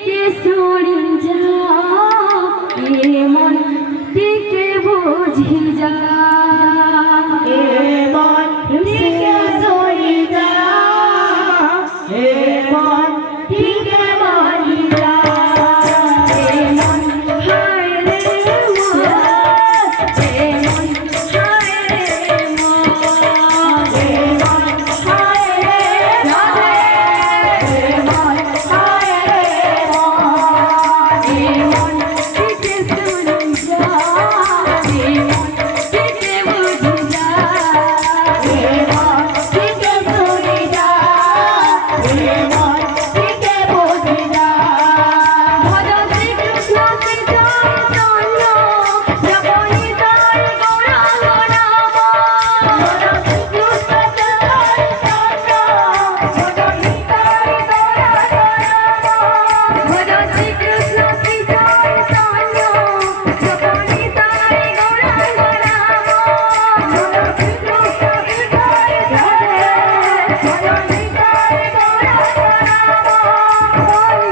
টিকে সরি যা এ মন টিকে বুঝি যা এ মন টিকে সরি যা এ মন টিকে মরি যা এ মন হায় রে মন এ মন হায় রে মন এ মন হায় রে মন হায় রে মন এ মন টিকে সরি যা এ মন টিকে বুঝি যা এ মন টিকে সরি যা এ মন টিকে বুঝি যা ভজ শ্রীকৃষ্ণ শ্রী চৈতন্য জপনি তার গৌরাঙ্গ নাম ভজ শ্রীকৃষ্ণ শ্রী চৈতন্য জপনি তার গৌরাঙ্গ নাম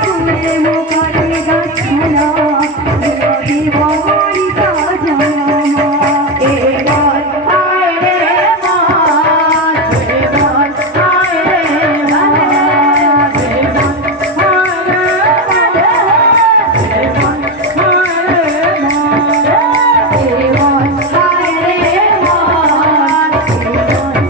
গুণে মুখে গাছনা দেবী বড়ি সাজনা এ মন হায় রে মন এ মন হায় রে মন এ মন হায় রে মন এ মন হায় রে মন এ মন হায় রে মন এ মন হায় রে মন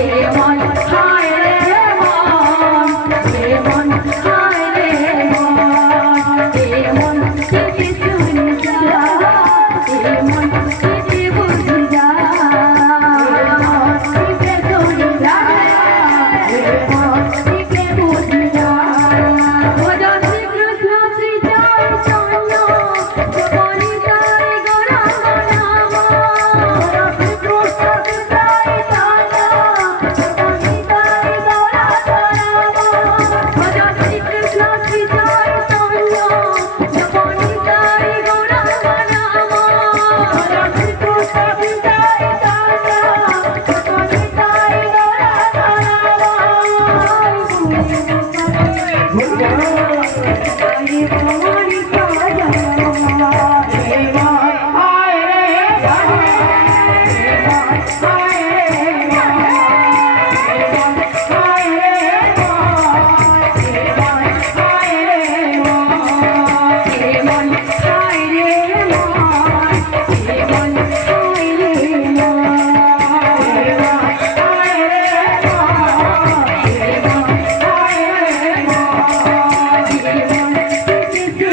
এ মন হায় রে মন এ মন হায় রে মন এ মন টিকে শুনি যা এ মন টিকে বুঝি যা টিকে সরি যা এ মন টিকে বুঝি যা ভজ শ্রীকৃষ্ণ শ্রী চৈতন্য জপনি তার গৌরাঙ্গ নাম ভজ শ্রীকৃষ্ণ শ্রী চৈতন্য জপনি তার গৌরাঙ্গ নাম Thank you.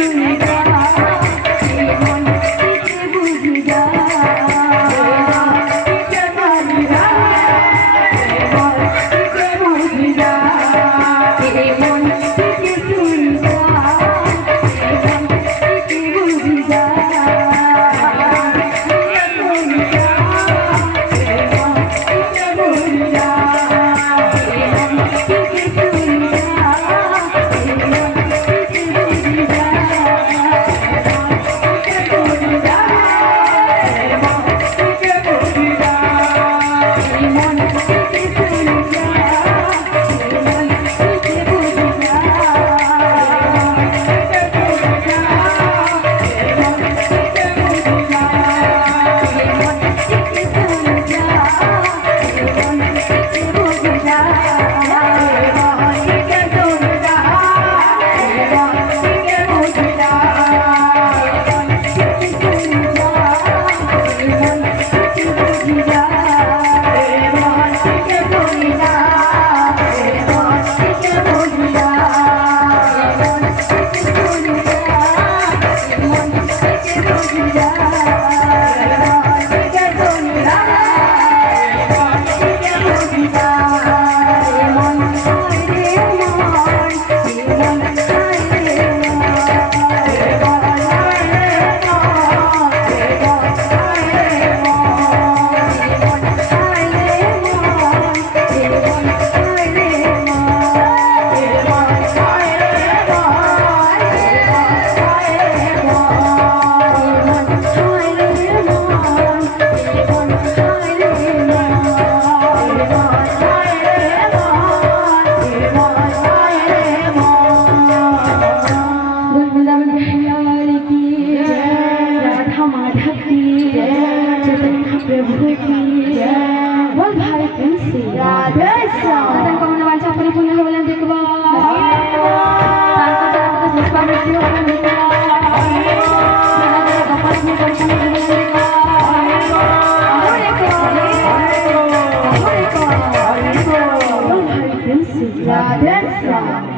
দিয়ে